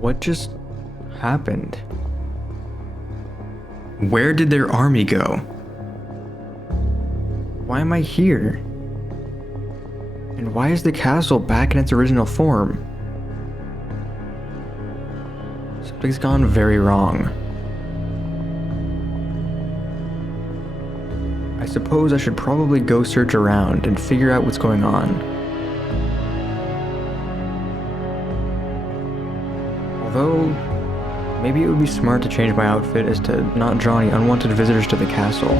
What just happened? Where did their army go? Why am I here? And why is the castle back in its original form? Something's gone very wrong. I suppose I should probably go search around and figure out what's going on. Although, maybe it would be smart to change my outfit as to not draw any unwanted visitors to the castle.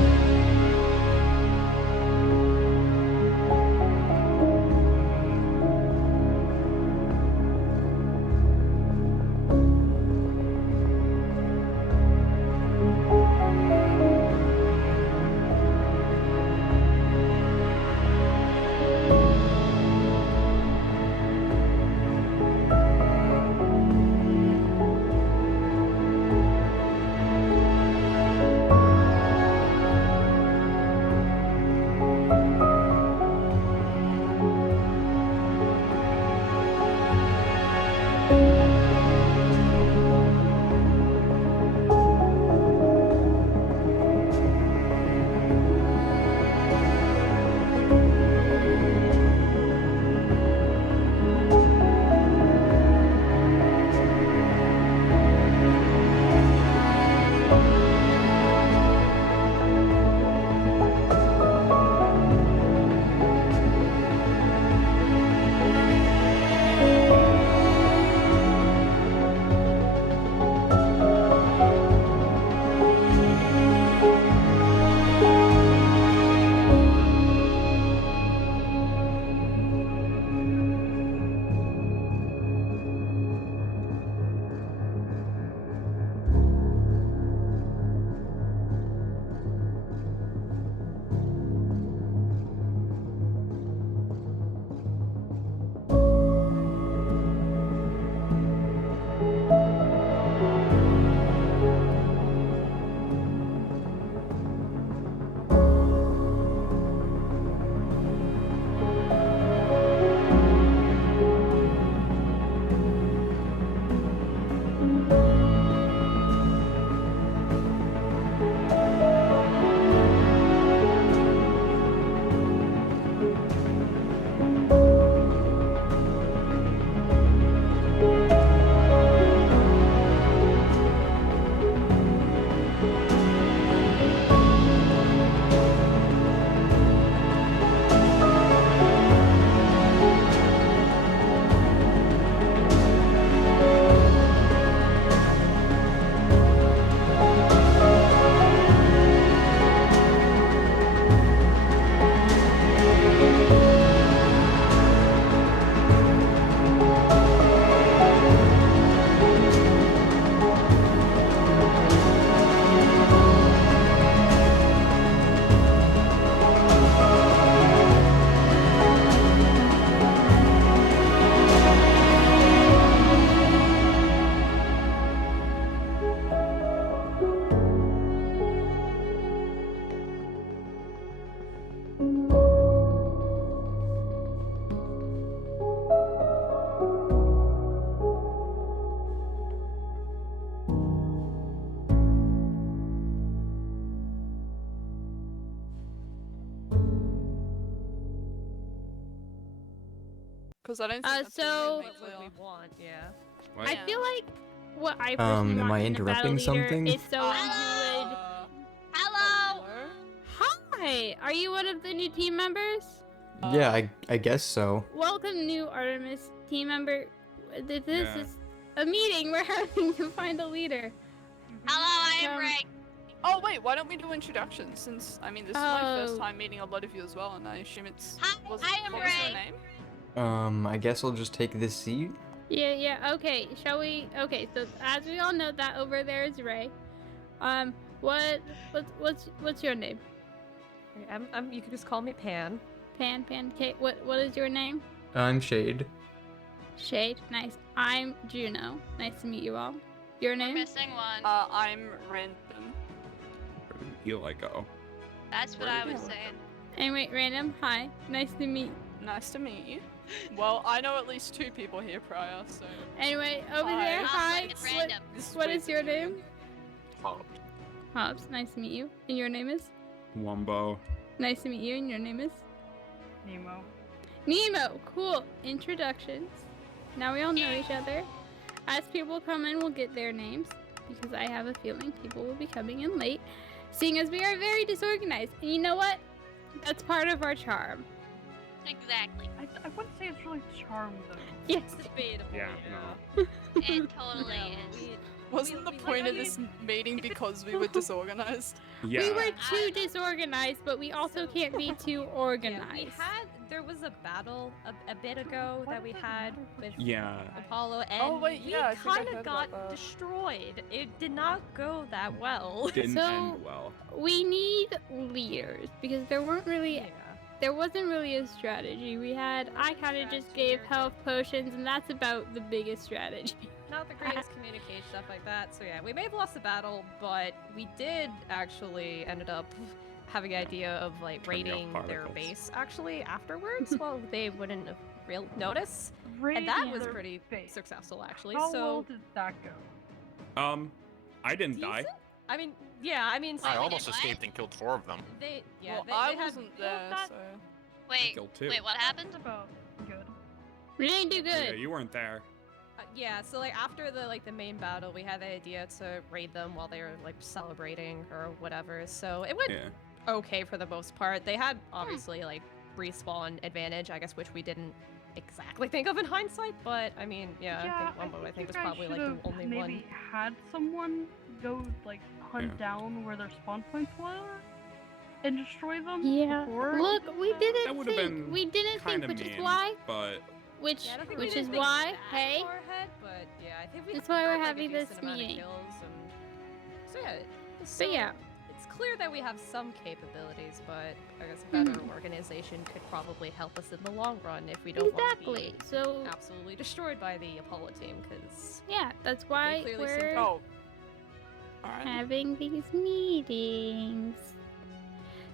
Because I don't think that's so- what we want, yeah. I feel like what I personally am want I in a battle interrupting leader something? is so you would... Hello! Hi! Are you one of the new team members? Yeah, I guess so. Welcome, new Artemis team member. This is a meeting we're having to find a leader. Hello, I am Ray. Oh wait, why don't we do introductions? Since I mean this is my first time meeting a lot of you as well, and I assume it's. Hi, I am what was your Ray. name? I guess I'll just take this seat. Yeah, okay. Shall we? Okay, so as we all know, that over there is Ray. What's your name? You can just call me Pan. Pan. Okay, what is your name? I'm Shade. Shade. Nice. I'm Juno. Nice to meet you all. Your We're name? missing one. I'm Random. Go. That's what I was saying. And wait, Random. Hi. Nice to meet. Nice to meet you. Well, I know at least 2 people here prior, so. Anyway, over Hi. there, Sounds hi. like it's random. This What way is your too weird. name? Hobbs. Hobbs, nice to meet you. And your name is? Wumbo. Nice to meet you, and your name is? Nemo. Nemo! Cool. Introductions. Now we all know each other. As people come in, we'll get their names, because I have a feeling people will be coming in late, seeing as we are very disorganized. And you know what? That's part of our charm. Exactly. I wouldn't say it's really charm though. Yes. Debatable. Yeah, It totally is. Wasn't the point of this meeting because we were disorganized? Yeah. We were too disorganized, but we also can't be too Yeah, organized. there was a battle a bit ago that we had with Yeah. Apollo, and Oh, wait, we yeah, I think I kind heard of about got that. destroyed. It did not go that well. Didn't So- end well. We need leaders, because there wasn't really a strategy. I kind of just gave health potions, and that's about the biggest strategy. Not the greatest communication, stuff like that. So yeah, we may have lost the battle, but we did actually ended up having the idea of like Turning off raiding their particles. base actually afterwards. Well, they wouldn't have notice, Raiding and that was their pretty base. successful actually. How so well did that go? I didn't die. decent? I mean, yeah, I mean, I we almost did what? escaped and killed 4 of them. they, yeah, Well, they I had, wasn't there, that- so. Wait, killed 2. wait, what happened? That's about good. We didn't do Yeah, good. you weren't there. yeah. So like after the main battle, we had the idea to raid them while they were like celebrating or whatever. So it went Yeah. okay for the most part. They had obviously like respawn advantage, I guess, which we didn't exactly think of in hindsight. But I mean, yeah, I think Wumbo, I think you was guys probably like should've the only maybe one. had someone go like hunt Yeah. down where their spawn points were and destroy them. Yeah. before? Look, we That didn't would've think. been We didn't think, Kinda which mean, is why. but Which Yeah, I don't think we which didn't is think why. that Hey. far ahead, but yeah, I think we. That's why we're got, like, a having this decent amount of meeting. kills and- So yeah. But So yeah. it's clear that we have some capabilities, but I guess better organization could probably help us in the long run if we don't Exactly. want to So be absolutely destroyed by the Apollo team, because yeah, that's why clearly seem we're to- Oh. Alright. having these meetings.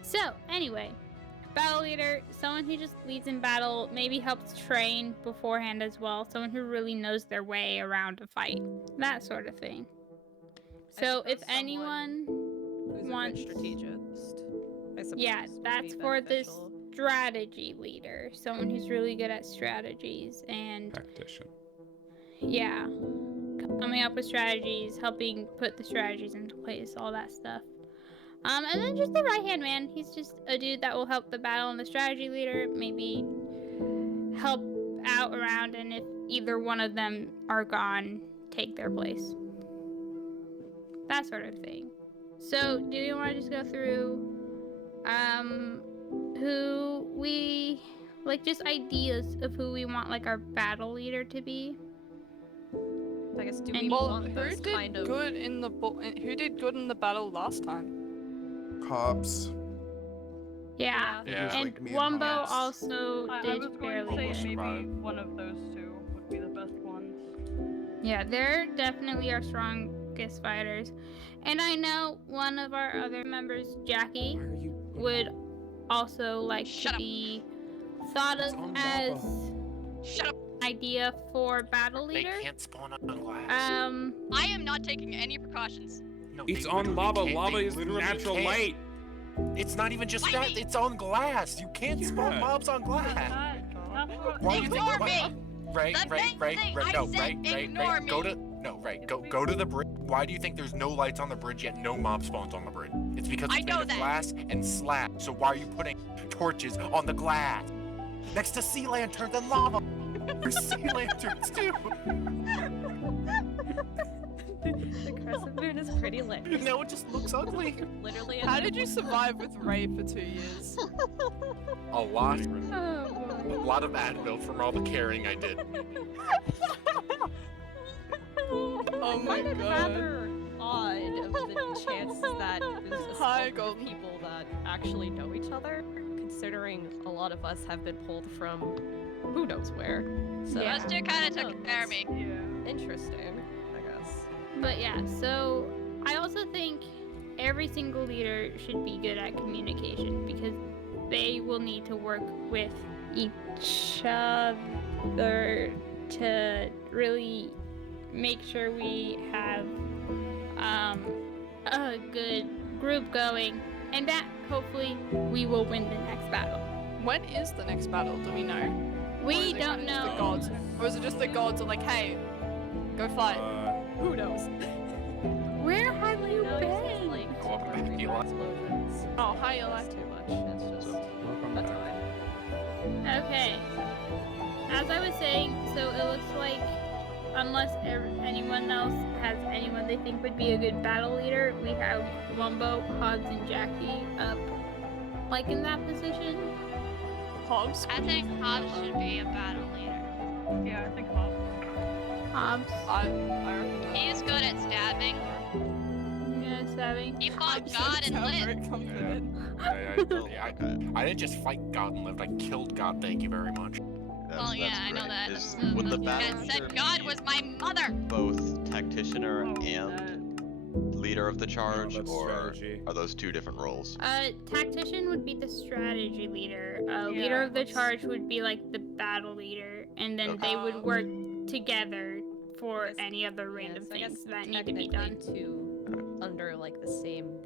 So, anyway, battle leader, someone who just leads in battle, maybe helps train beforehand as well, someone who really knows their way around a fight, that sort of thing. So, if suppose someone anyone who's wants, a good strategist, I suppose, yeah, would that's be for this beneficial. strategy leader, someone who's really good at strategies and tactician. yeah, coming up with strategies, helping put the strategies into place, all that stuff. And then just the right-hand man. He's just a dude that will help the battle and the strategy leader, maybe help out around, and if either one of them are gone, take their place. That sort of thing. So, do you want to just go through, who we, like, just ideas of who we want, like, our battle leader to be? I guess do and- we Well, want who those did kind of good in the who did good in the battle last time? Cops. Yeah. Yeah. And Like me and Wumbo Hobbs. also I did was going fairly to say good. maybe Survive. one of those two would be the best ones. Yeah, they're definitely our strongest fighters. And I know one of our other members, Jackie, Why are you? would also like Shut to up. be thought It's of on as lava. Shut up. an idea for battle They leader. can't spawn on glass. I am not taking any precautions. No, It's they on literally lava. can't- Lava they is literally natural can't. light. It's not even just Why that. me? It's on glass. You can't spawn Yeah. mobs on glass. That's what Why do you think? Ignore why- me. Right, The right, main right, thing, right. I No, said right. ignore Go me. to no, right. Go to the bridge. Why do you think there's no lights on the bridge yet no mob spawns on the bridge? It's because I it's know made of that. glass and slab. So why are you putting torches on the glass next to sea lanterns and lava? There's sea lanterns too. the crescent moon is pretty lit. No, it just looks ugly. Literally. How did you survive with Ray for 2 years? A lot. Oh A boy. lot of Advil from all the carrying I did. Oh my Kind of god. rather odd of the chances that there's a Hi, small group Golden. of people that actually know each other, considering a lot of us have been pulled from who knows where. So Yeah. Those two kind of Oh, took care of me. Yeah. interesting, I guess. But yeah, so I also think every single leader should be good at communication because they will need to work with each other to really make sure we have a good group going, and that hopefully we will win the next battle. When is the next battle? Do we know? Or is We it don't kinda just the know. gods? Or is it just the gods are like, hey, go fight? Who knows? Where have you No, it's just been? like Welcome back, tornado Eli. explosions. Oh, hi, Eli. It's too much. It's just Welcome a back. time. Okay. As I was saying, so it looks like unless anyone else has anyone they think would be a good battle leader, we have Wumbo, Hobbs, and Jackie up like in that position. Hobbs? I think Hobbs should be a battle leader. Yeah, I think Hobbs. Hobbs. I reckon that. He's good at stabbing. Yeah, stabbing. He fought You God and sound lived. very confident. I didn't just fight God and lived, I killed God, thank you very much. Well, yeah, I know that. Is, That's would the guy battle that said leader God be was my mother. both tacticianer Oh, and leader of the charge, that's or strategy. are those two different roles? Tactician would be the strategy leader. Leader Yeah, of the let's- charge would be like the battle leader, and then they would Okay. work together for Yes. any other Yeah, random so I things guess that need to be done. technically two under like the same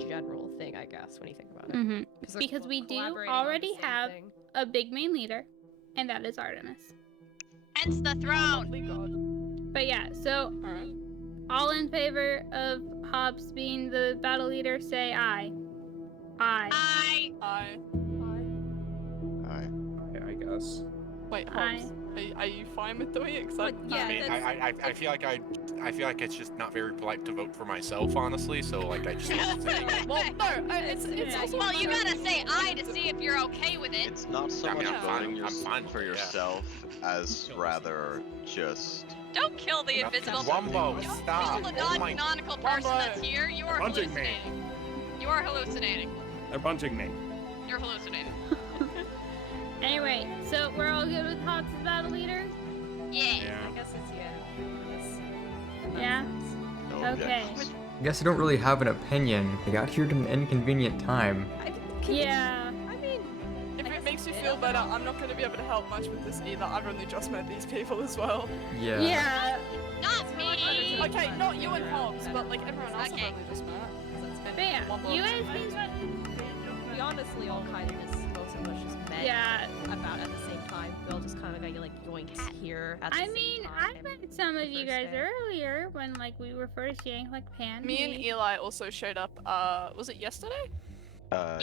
general thing, I guess, when you think about it. Mm-hmm. 'Cause they're Because both we do collaborating on the already same have thing. a big main leader, and that is Artemis. Hence the throne. Lovely God. But yeah, so Alright. all in favor of Hobbs being the battle leader, say aye. Aye. I Aye. I guess. Wait, Aye. Hobbs. Are you fine with doing it? 'Cause I, Yeah, I mean, that's- I feel like I feel like it's just not very polite to vote for myself, honestly. So like I just wasn't saying it. well, no, it's Yeah, also. Well, you gotta say I to see if you're okay with it. It's not so I mean, much I'm voting fine- I'm fine with for it, yeah. yourself as rather just Don't kill the invisible. Wumbo, Don't stop! kill the Oh my- non-canonical person Wumbo. that's here. You are Punching me. hallucinating. You are hallucinating. They're punching me. You're hallucinating. Anyway, so we're all good with Hobbs as battle leader? Yeah. I guess it's Yeah? no Okay. objections. I guess I don't really have an opinion. I got here at an inconvenient time. Yeah. I mean, If I it guess makes you it's feel fair. better, I'm not going to be able to help much with this either. I've only just met these people as well. Yeah. Yeah. Not me. Okay, not you and Hobbs, but like everyone else Okay. I've only just met. it's been But yeah, Wumbo. you guys can... we honestly all kind of just most of us just met Yeah. about at the same time. We all just kind of got like yoinked here at the I same mean, time. I met some of you First guys day. earlier when like we were first getting like Pan. Me and Eli also showed up, was it yesterday? Yeah.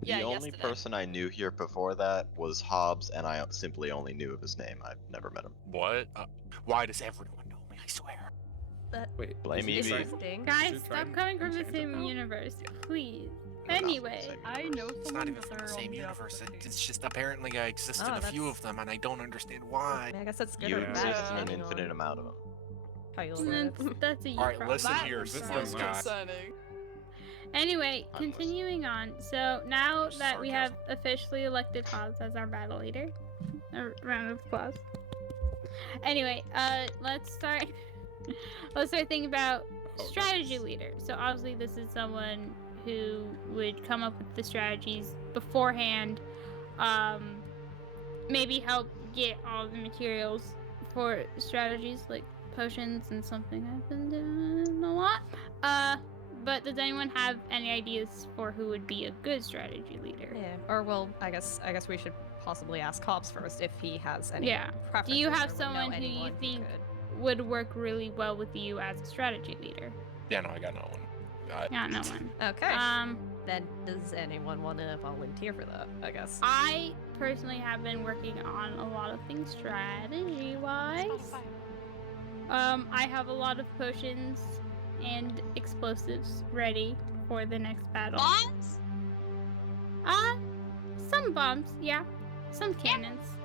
The Yeah, only yesterday. person I knew here before that was Hobbs, and I simply only knew of his name. I've never met him. What? Why does everyone know me? I swear. Wait. Blame is Evie. it Interesting. Guys, Is it stop trying coming from the enchanted same now? universe, please. They're not from the Anyway. same I universe. know It's someone, not even but from they're the on same the universe. opposite team. It's just apparently I exist in Oh, a few that's- of them, and I don't understand I why. mean, I guess that's good You or Yeah. bad. exist in an depending on infinite amount of them. How you look at it. That's a you All right, problem. listen That here, is system so guy. concerning. Anyway, I'm listening. continuing on. So now that we have Sarcasm. officially elected Hobbs as our battle leader, a round of applause. Anyway, let's start. Let's start thinking about Oh, strategy nice. leader. So obviously, this is someone who would come up with the strategies beforehand. Maybe help get all the materials for strategies like potions and something I've been doing a lot. But does anyone have any ideas for who would be a good strategy leader? Yeah. Or well, I guess we should possibly ask Hobbs first if he has any Yeah. preferences. Do you or have would know someone who you anyone think could. would work really well with you as a strategy leader? Yeah, no, I got no one. Yeah, no one. Okay. Um, Then does anyone want to volunteer for that? I guess. I personally have been working on a lot of things strategy-wise. I have a lot of potions and explosives ready for the next battle. Bombs? Some bombs, yeah. Some cannons.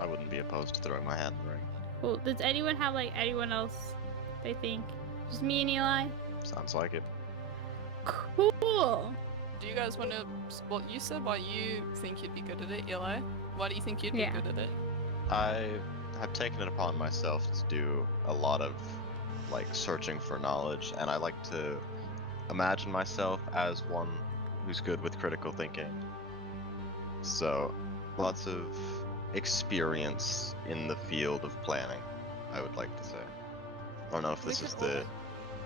I wouldn't be opposed to throwing my hat in the ring. Cool. Does anyone have like anyone else they think? Just me and Eli? Sounds like it. Cool. Do you guys want to? Well, you said why you think you'd be good at it, Eli. Why do you think you'd be Yeah. good at it? I have taken it upon myself to do a lot of like searching for knowledge, and I like to imagine myself as one who's good with critical thinking. So, lots of experience in the field of planning, I would like to say. I don't know if this is the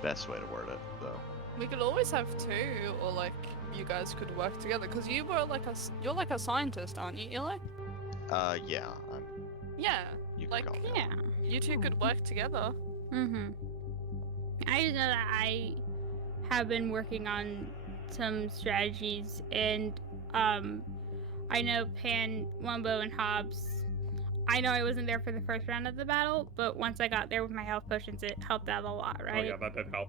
best way to word it, though. We could always have two, or like you guys could work together. Cause you were like you're like a scientist, aren't you, Eli? Yeah. Yeah. You Like, can call me. Yeah. You two could work together. Mm-hmm. I just know that I have been working on some strategies, and I know Pan, Wumbo, and Hobbs. I know I wasn't there for the first round of the battle, but once I got there with my health potions, it helped out a lot, Oh right? yeah, that did help.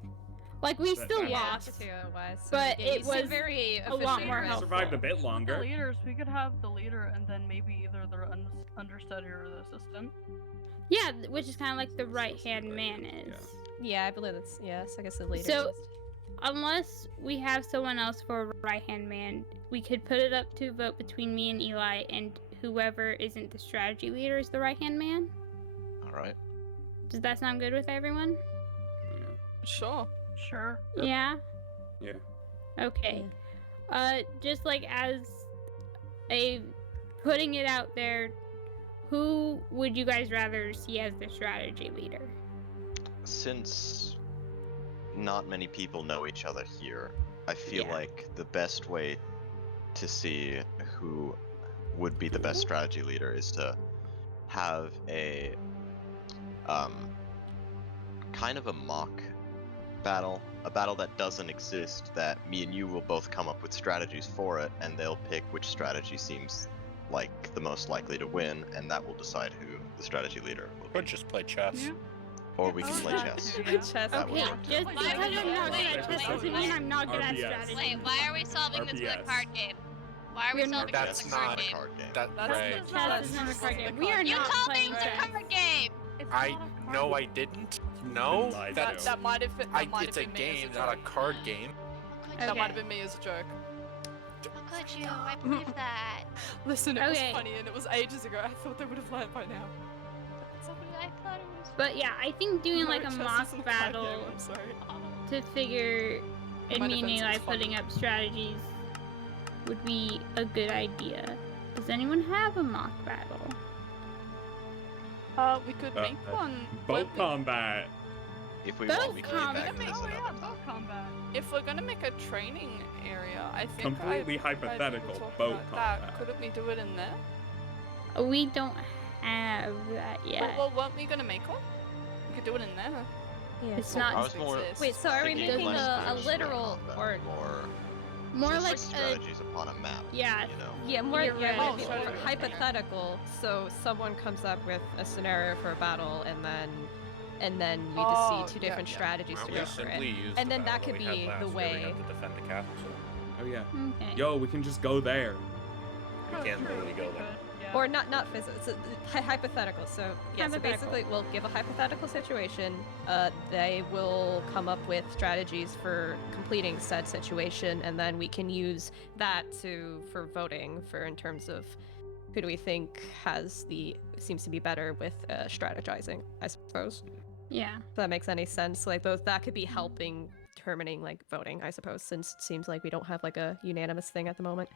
Like, we That still did. lost, it was. but Yeah, it you seem was very a lot more efficient. We helpful. survived a bit The longer. leaders, we could have the leader and then maybe either their understudy or the assistant. Yeah, which is kind of like the right-hand man is. Yeah, I believe that's yes. I guess the leader. So, unless we have someone else for a right-hand man, we could put it up to vote between me and Eli, and whoever isn't the strategy leader is the right-hand man. Alright. Does that sound good with everyone? Sure. Sure. Yep. Yeah? Yeah. Okay. Just like as a putting it out there, who would you guys rather see as the strategy leader? Since not many people know each other here, I feel Yeah. like the best way to see who would be the best strategy leader is to have a kind of a mock battle, a battle that doesn't exist, that me and you will both come up with strategies for it, and they'll pick which strategy seems like the most likely to win, and that will decide who the strategy leader will Or be. just play chess. Yeah. Or we can Oh, play that chess. too, yeah. Chess. That would Okay, work too. just Why because would I'm you- not good wait, at chess wait, doesn't mean I'm not good at RPS. strategy. Wait, why are we solving this with a RPS. card game? Why are we We're solving not- this That's with a card not a game? card game. That That's right. the- Chess isn't a card game. We are You not told me playing it's a chess. card game! It's I not a card no, I game. didn't. You've No, been lied that's to. That might have been. That might it's have a been me as game, a not a joke. card game. That Okay. might have been me as a joke. How could you? I believe that. Listen, it Okay. was funny and it was ages ago. I thought they would have learned by now. I thought it was. But yeah, I think doing No, like a chess mock isn't a card game, battle I'm sorry. to figure and My me and defense Eli was funny. putting up strategies would be a good idea. Does anyone have a mock battle? We could Uh, make one. Boat when we- combat. If we Both want, we can get combat. back to this Oh yeah, another time. boat combat. If we're gonna make a training area, I think Completely I've heard hypothetical people talk boat about that. combat. Couldn't we do it in there? We don't have that yet. Well, weren't we gonna make one? We could do it in there. Yeah. It's I not was more exist. Wait, so are we thinking making less a traditional literal combat, or more just like a strategies upon a map. yeah. You know. yeah, more You're yeah, right. maybe Oh, more sorry. hypothetical. So someone comes up with a scenario for a battle, and then we Oh, just see two yeah, different yeah. strategies to We go for simply it. use And the then that battle could we had be the last where we way. had to defend the castle. Oh yeah. Okay. Yo, we can just go there. We can't literally go there. Yeah. Or not physical. It's hypothetical. So yeah. So Hypothetical. basically, we'll give a hypothetical situation. They will come up with strategies for completing said situation, and then we can use that for voting for in terms of who do we think seems to be better with strategizing. I suppose. Yeah. If that makes any sense. Like those that could be helping determining like voting. I suppose since it seems like we don't have like a unanimous thing at the moment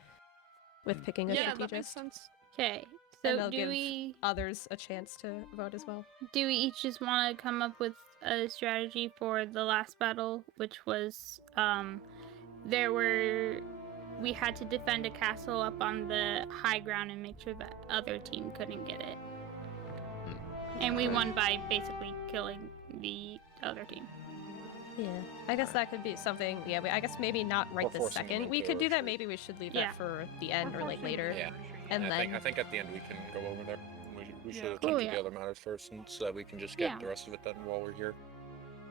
with picking a Yeah, that makes strategist. sense. Okay. And So they'll do give we others a chance to vote as well. each just want to come up with a strategy for the last battle, which was we had to defend a castle up on the high ground and make sure the other team couldn't get it. And we won by basically killing the other team. Yeah, I guess that could be something. Yeah, I guess maybe not right Or this forcing them second. We into could a do that. retreat. Maybe we should leave Yeah. that for the end or like later. Yeah. And I then think at the end we can go over there. We should Yeah. attend Cool, to yeah. the other matters first, and so that we can just get Yeah. the rest of it done while we're here.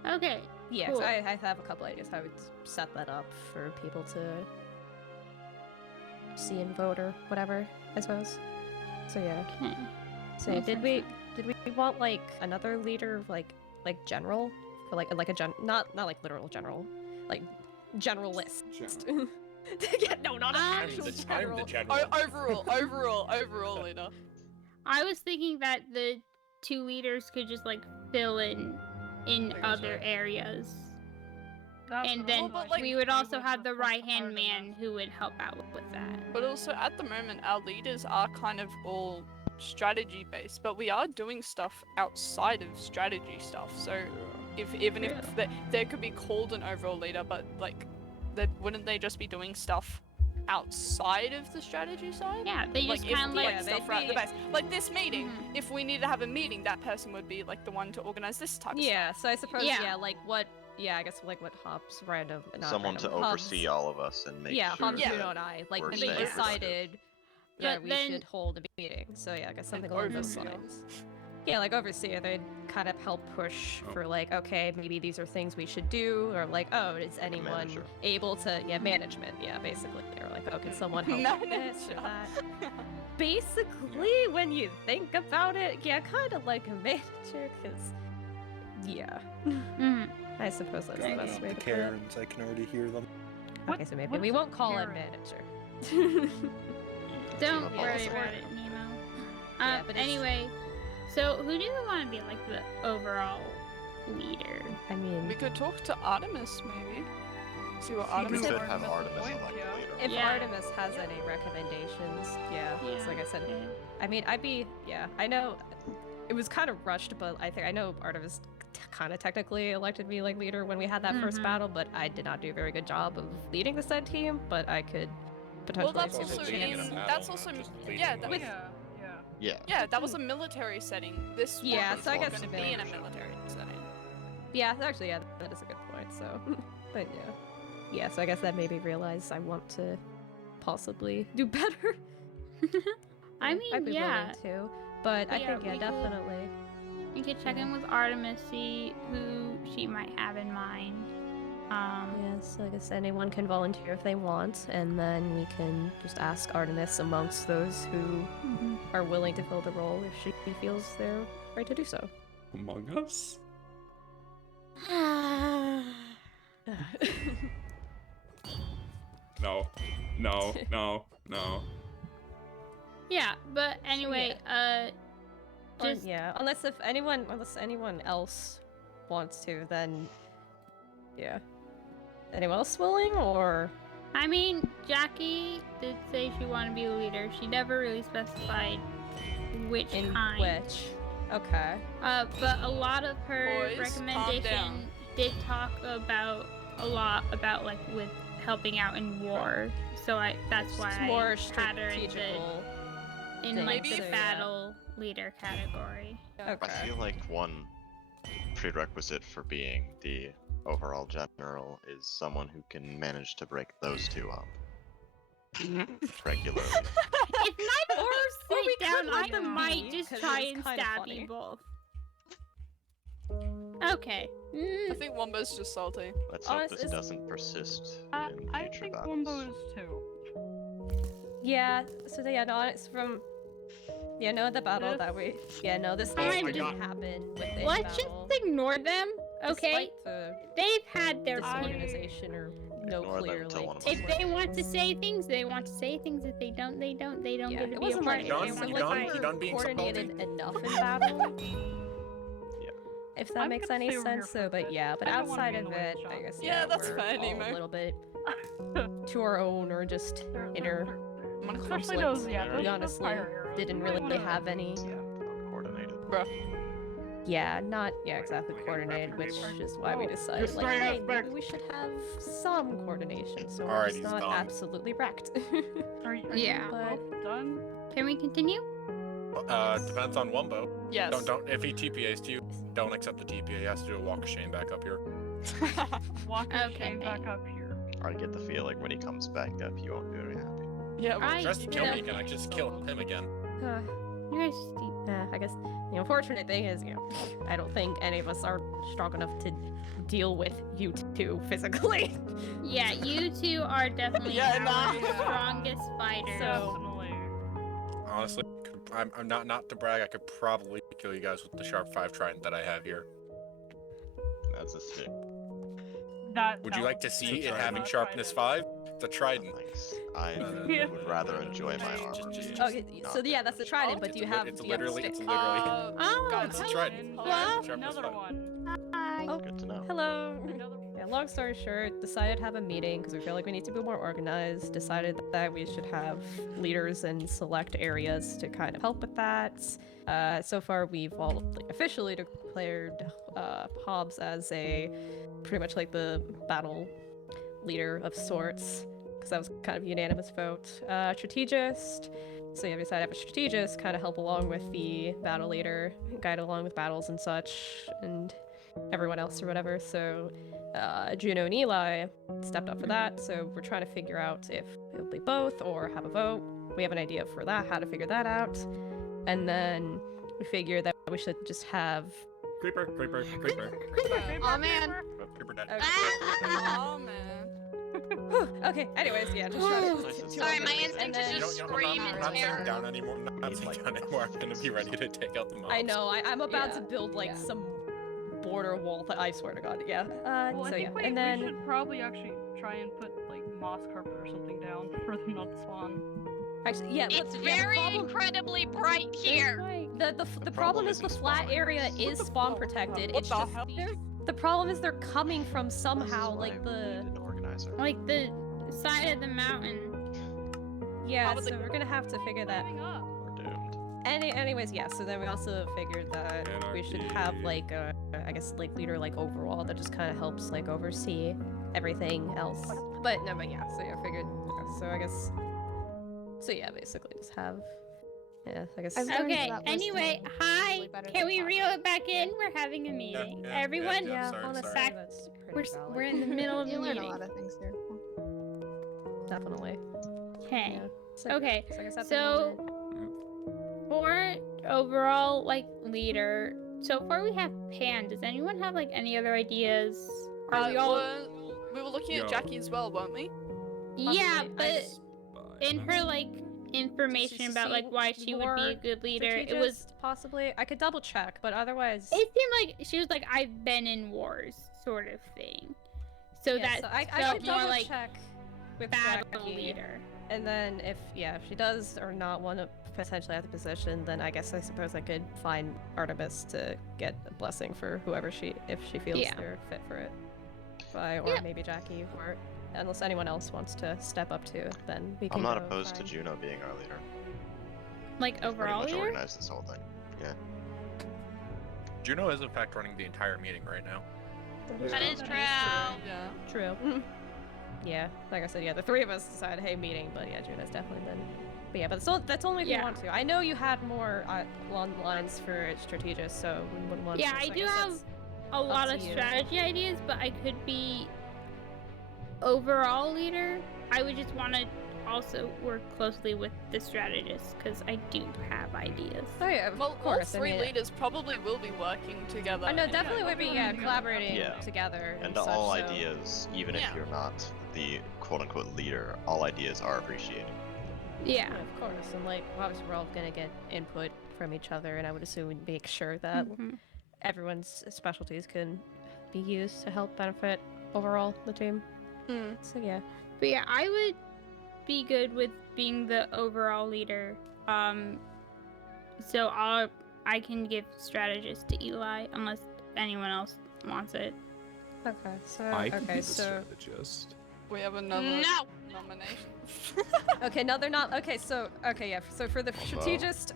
Okay. yeah, 'cause Cool. I have a couple ideas how I would set that up for people to see and vote or whatever. I suppose. So yeah. Okay. So That did sounds we fun. want like another leader like general or like a not like literal general like generalist? Yeah, no, not an I'm actual I'm general. the general. Overall leader. I was thinking that the two leaders could just like fill in think that's other right. areas. And then Well, but, like, we would also have the right-hand man who would help out with that. But also, at the moment, our leaders are kind of all strategy based, but we are doing stuff outside of strategy stuff. So, even if there could be called an overall leader, but like, wouldn't they just be doing stuff outside of the strategy side? Yeah, they just if, kind of like stuff right at the base. Like this meeting, Mhm. if we need to have a meeting, that person would be like the one to organize this type of Yeah, stuff. so I suppose, Yeah. like what, I guess like what Hobbs random, not Someone random, to oversee Hobbs, all of us and make yeah, sure Hobbs, that Juno, and I, like, we're we staying decided that But we then- should hold a meeting. So yeah, I guess something An along those overseer. lines. Yeah, like overseer, they'd kind of help push for like, okay, maybe these are things we should do, or like, oh, is anyone manager. able to, management, basically. Or like, oh, can someone help with this or that? Basically, when you think about it, kind of like a manager, because, Mhm. I suppose that's the Bringing best up way the to put it. Karens, I can already hear them. Okay, so maybe what's we a won't call him Karen? manager. Don't Nemo worry also. about it, Nemo. Yeah, but it's- Anyway, so who do we want to be like the overall leader? I mean, We could talk to Artemis, maybe. See what We Artemis could has. have Artemis Artemis appoint, elect yeah. leader. if Yeah. Artemis has any recommendations, it's like I said. Yeah. I mean, I know it was kind of rushed, but I know Artemis kind of technically elected me like leader when we had that first Mhm. battle, but I did not do a very good job of leading the said team, but I could potentially. Well, that's also also leading in a in. battle, That's not also just leading yeah. one. That, With- Yeah. Yeah. that was a military setting. This Yeah, one so I is guess going to be in a military setting. Yeah, actually, that is a good point. So, but yeah, so I guess that made me realize I want to possibly do better. I mean, I'd be yeah. willing to, but I Yeah, think we could- definitely. You could check in with Artemis, see who she might have in mind. Yes, I guess anyone can volunteer if they want, and then we can just ask Artemis amongst those who Mhm. are willing to fill the role if she feels they're right to do so. Among Us? No. No. No. No. Yeah, but anyway, Or- just yeah, unless anyone else wants to, then yeah. Anyone else willing, or I mean, Jackie did say she wanted to be a leader. She never really specified which in kind. which? Okay. But a lot of her Boys, calm recommendation down. did talk about a lot about like with helping out in war. So that's why It's more I had her strategical. in thing, like Maybe the if- battle leader category. I Okay. feel like one prerequisite for being the overall general is someone who can manage to break those two up regularly. If neither or Or we sit down, could let I them might be, just 'cause try it's and kinda stab funny. you both. Okay. I think Wombo's just salty. Let's hope Honest- this it's- doesn't persist I in future think battles. Wombo is too. Yeah. So yeah, no, it's from. Yeah, no, the battle that we. Yeah, no, this Oh my didn't happen within Let's battle. just ignore them, okay? Despite the They've had their I- fun. disorganization or no Ignore them clear until one like. of us If they want to say things, they want to say things. If they don't, they don't. They don't Yeah, get to it be a wasn't part. like If they done? want You to done? fight. You done being coordinated enough in battle. Yeah. If that I'm makes gonna any stay over here sense, for so a but bit. yeah, but I don't wanna outside be in of the way it, of I guess Yeah, that's we're fine, all Nemo. a little bit to our own or just inner Especially conflicts. those, yeah. We those honestly fire arrows. didn't You really might wanna- have any. Uncoordinated. Yeah, not exactly coordinated, which is why we decided like, hey, maybe we should have some coordination, so we're Alright, just he's not done. absolutely wrecked. Are you Yeah. both done? Can we continue? Depends on Wumbo. Yes. Don't. If he TPAs to you, don't accept the TPA. He has to do a walk of shame back up here. Walk your shame Okay. back up here. I get the feeling when he comes back up, you won't be very happy. Yeah. Well, I Just kill know. me again. I just kill him again. You guys steep. I guess the unfortunate thing is, I don't think any of us are strong enough to deal with you two physically. Yeah, you two are definitely Yeah, our nah. strongest fighters. Definitely. Honestly, I'm not to brag. I could probably kill you guys with the sharp 5 trident that I have here. That's a stick. Would you like to see it trident. having sharpness 5? It's a trident. Thanks. I Yeah. would rather enjoy my armor. Just- being Okay, not so yeah, that's the damaged. trident, but It's do you a lit- have it's do you have a literally- stick? it's literally- Oh, It's a trident. Hello? Sharpness Another 5. one. Hi. Good to know. Hello. Another Yeah, long story short, decided to have a meeting because we feel like we need to be more organized. Decided that we should have leaders in select areas to kind of help with that. So far, we've all officially declared Hobbs as a pretty much like the battle leader of sorts, because that was kind of a unanimous vote. Strategist. So yeah, we decided to have a strategist kind of help along with the battle leader, guide along with battles and such, and everyone else or whatever. So Juno and Eli stepped up for that. So we're trying to figure out if it'll be both or have a vote. We have an idea for that, how to figure that out. And then we figured that we should just have Creeper. Oh man. Creeper dead. Oh man. Okay, anyways, yeah, just trying to Sorry, my instinct is You just don't- scream I'm in not terror. saying down anymore. Not saying down anymore. I'm gonna be ready to take out the mobs. I know, I'm about to build like Yeah. some border wall that I swear to God, yeah. Well, I So think yeah, we, and we then should probably actually try and put like moss carpet or something down for them not to spawn. actually, yeah, It's look, yeah, very the problem, incredibly bright here. the problem is the flat area is spawn protected. It's just the problem is they're coming from somehow like the an organizer. Like the side of the mountain. yeah. So we're gonna have to figure that. We're doomed. Anyways, yeah. So then we also figured that we should have like a, I guess like leader like overall that just kind of helps like oversee everything else. But yeah. So yeah, figured. So I guess. So yeah, basically just have. Yeah, I guess. Okay, anyway, hi. Can we reel it back in? We're having a meeting. Everyone, sorry, honestly, back- that's pretty we're valid. we're in the middle of You the learn a meeting. lot of things here. Definitely. Okay. Yeah. So, Okay, So, I guess at the so moment- for overall like leader, so far we have Pan. Does anyone have like any other ideas? Are we all? We were looking Yo. at Jackie as well, weren't we? Yeah, Possibly, but in her like information about like why she would be a good leader, it was. strategist, possibly. I could double check, but otherwise. It seemed like she was like, I've been in wars, sort of thing. So yeah, that so I felt could more double like check with battle Jackie. leader. And then if she does or not want to potentially have the position, then I suppose I could find Artemis to get a blessing for whoever if she feels Yeah. they're fit for it. Or Yeah. maybe Jackie, or unless anyone else wants to step up too, then we can. I'm not go opposed to find- Juno being our leader. Like Pretty overall much leader. organized this whole thing. Yeah. Juno is in fact running the entire meeting right now. That is true. Yeah. True. Yeah, like I said, yeah, the three of us decided, hey, meeting, but yeah, Juno's definitely been. But yeah, but that's only if you Yeah. want to. I know you had more along the lines for strategist, so we wouldn't want. Yeah, so I do guess have that's- a lot to of you. strategy ideas, but I could be overall leader. I would just want to also work closely with the strategist because I do have ideas. Oh yeah, Well, of course. all three I mean, leaders probably will be working together. I know, anyway. definitely would be collaborating Yeah. together. And such, all so- ideas, even Yeah. if you're not the quote-unquote leader, all ideas are appreciated. Yeah. Yeah, of course. And like, obviously, we're all gonna get input from each other, and I would assume we'd make sure that Mhm. everyone's specialties can be used to help benefit overall the team. Mm. So yeah. But yeah, I would be good with being the overall leader. So I can give strategist to Eli unless anyone else wants it. Okay. So I can be okay. the So strategist. We have another No. nomination. okay. No, they're not. Okay. So okay. Yeah. So for the strategist.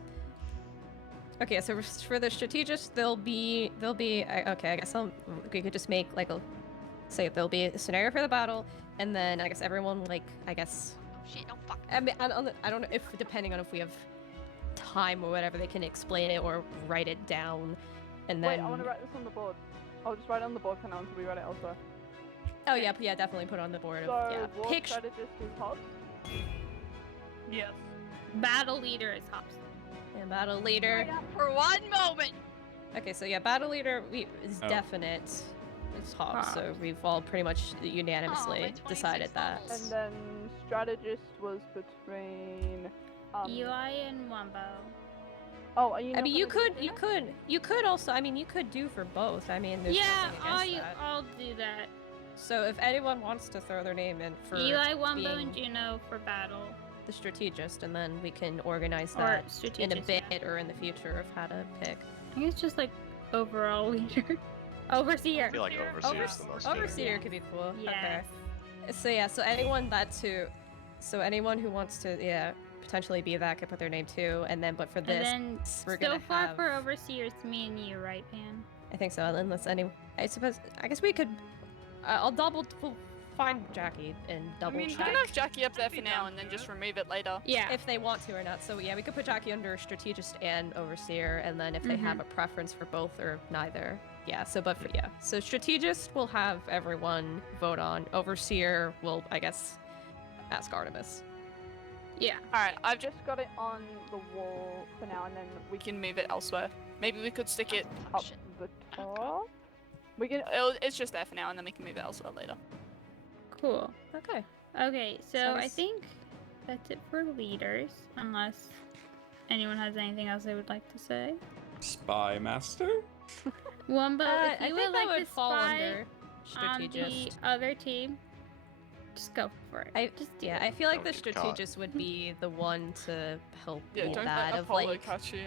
Okay. So for the strategist, they'll be. Okay. I guess we could just make like a. Say there'll be a scenario for the battle, and then I guess everyone Oh shit, oh fuck. I mean, I don't know if depending on if we have time or whatever, they can explain it or write it down, and then. Wait, I want to write this on the board. I'll just write it on the board for now until we write it elsewhere. Oh yeah, definitely put it on the board. So, Yeah, war pick. strategist is Hobbs? Yes. Battle leader is Hobbs. Yeah, battle leader. For one moment. Okay, so yeah, battle leader is Oh. definite. It's Hobbs, so Hobbs. we've all pretty much unanimously Oh, decided that. And then strategist was between Eli and Wumbo. Oh, are you I not mean, gonna do Juno? you could also. I mean, you could do for both. I mean, there's Yeah, nothing against that. I'll do that. So if anyone wants to throw their name in for Eli, Wumbo, being and Juno for battle. the strategist, and then we can organize Or that in a strategist, bit yeah. or in the future of how to pick. I think it's just like overall leader. Overseer. I feel like Overseer is the most fitting. Overseer could be cool. Yes. Okay. So yeah, so anyone who wants to potentially be that could put their name too, and then but for this And then we're so gonna far have. for Overseer, it's me and you, right, Pan? I think so. Unless I guess we could. We'll find Jackie and double We check can have Jackie up there for now and then just remove it later. Yeah. if they want to or not. So yeah, we could put Jackie under strategist and overseer, and then if they have a preference for both or neither. Yeah. So strategist will have everyone vote on. Overseer will, I guess, ask Artemis. Yeah. Alright, I've just got it on the wall for now and then we can move it elsewhere. Maybe we could stick it up the top. We can. It's just there for now and then we can move it elsewhere later. Cool. Okay. Okay, so I Sounds- think that's it for leaders, unless anyone has anything else they would like to say. Spy master? Wumbo, I if you think would that like would to fall spy under on the strategist. other team, just go for it. I feel like the Don't get caught. strategist would be the one to help Yeah, with don't that let of Apollo like. catch you.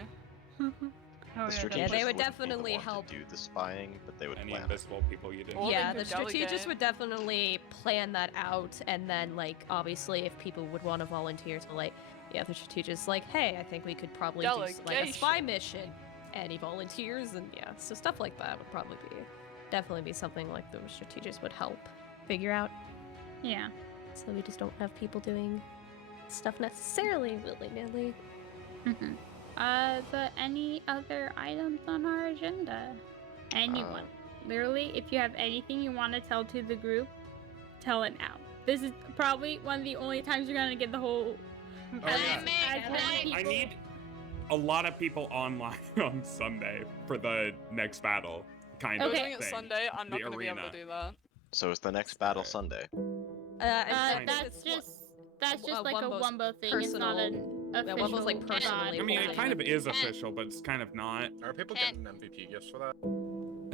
Oh, The yeah, strategist they would wouldn't be the definitely one help. To do the spying, but they would Any plan it. invisible people you didn't. Or they Yeah, could the strategist delegate. would definitely plan that out, and then like obviously if people would want to volunteer to like, the strategist like, hey, I think we could probably do like a spy Delegation. mission, and he volunteers, and so stuff like that would probably definitely be something like the strategist would help figure out. Yeah. So we just don't have people doing stuff necessarily willy-nilly. Mm-hmm. But any other items on our agenda? Anyone. Literally, if you have anything you want to tell to the group, tell it now. This is probably one of the only times you're gonna get the whole. Oh, yeah. as many I people- need a lot of people online on Sunday for the next battle. Kind If of we're Okay. doing it thing. Sunday, I'm not The gonna be able to arena. do that. So is the next battle Sunday? That's just like a Wumbo's Wumbo thing. It's not an official. Wumbo's, like, personally I mean, it Right. kind of is Ken. official, but it's kind of not. Are people getting MVP gifts for that?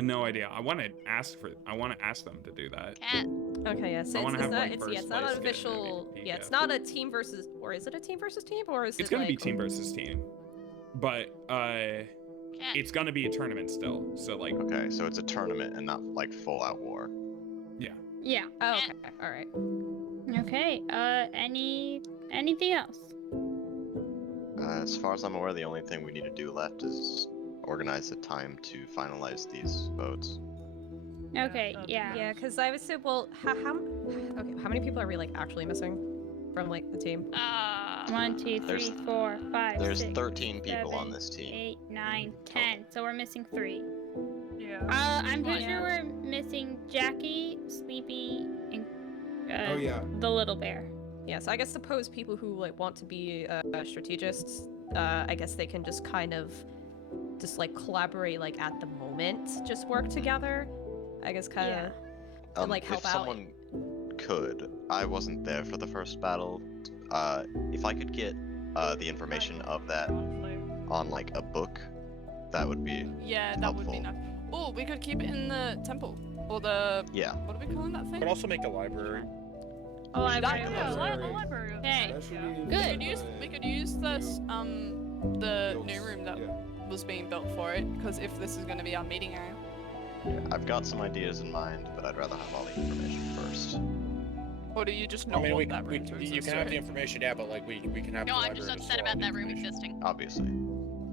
No idea. I want to ask them to do that. Cat. Okay, yeah. So I wanna it's have, not. like, It's first it's not place an get an official. MVP Yeah, it's gift. not a team versus, or is it a team versus team, or is It's it gonna like? be team versus team, but Cat. it's gonna be a tournament still. So like, Okay, so it's a tournament and not like full out war. Yeah. Oh, okay. All right. Okay. Anything else? As far as I'm aware, the only thing we need to do left is organize a time to finalize these votes. Okay. that'd be Yeah. Yeah, because I would say, well, how many people are we like actually missing from like the team? 1, 2, 3, There's- 4, 5, There's 6, 13 people 7, on this team. 8, 9, 10. So we're missing 3. Yeah. I'm pretty sure we're missing Jackie, Sleepy, and Oh yeah. Uh, the little bear. Yeah, so I guess suppose people who like want to be strategists, I guess they can just kind of just like collaborate like at the moment, just work together. I guess kind of to like help if out. someone could, I wasn't there for the first battle. If I could get the information of that Honestly. on like a book, that would be Yeah, that would be helpful. nice. Oh, we could keep it in the temple or the. Yeah. What are we calling that thing? But also make a library. Oh, library. Yeah, the Library. library. is Hey. nice, yeah. We Good. could use this the new room that was being built for it because if this is going to be our meeting area. I've got some ideas in mind, but I'd rather have all the information first. Or do you just I not mean, want that room to exist? you can have the right? information, yeah, but like we can have. No, the I'm just library to upset store about all the that room information. existing. Obviously.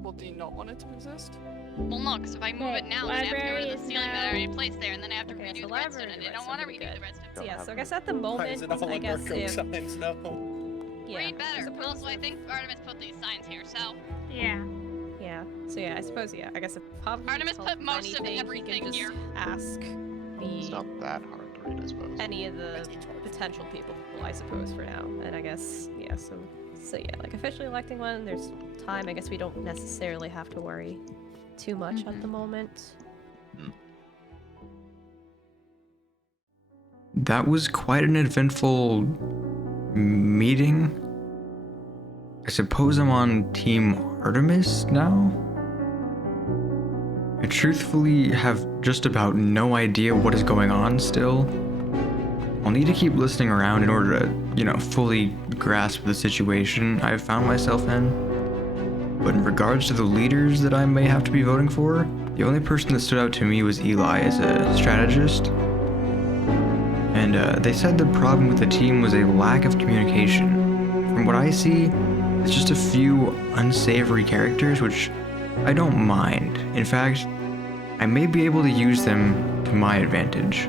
Well, do you not want it to exist? Well, no, because if I move Okay, it now, then I have to go library to is the ceiling that I now- already placed there, and then I have to Okay, redo so the library redstone, and I redstone don't want to would be redo the good. redstone. So yeah, Don't so I have guess at the Why moment, is it all I in guess Marco if signs? No. yeah, Read I better. suppose Also, I if- think Artemis put these signs here, so Yeah. Yeah. So yeah, I suppose I guess if Pop Artemis needs help put with most of anything, he everything can just here. ask It's the not that hard to read, I suppose. any of the potential people, I suppose, for now. And I guess yeah, so yeah, like officially electing one, there's time. I guess we don't necessarily have to worry too much at the moment. That was quite an eventful meeting. I suppose I'm on Team Artemis now? I truthfully have just about no idea what is going on still. I'll need to keep listening around in order to, fully grasp the situation I've found myself in. But in regards to the leaders that I may have to be voting for, the only person that stood out to me was Eli as a strategist. And they said the problem with the team was a lack of communication. From what I see, it's just a few unsavory characters, which I don't mind. In fact, I may be able to use them to my advantage.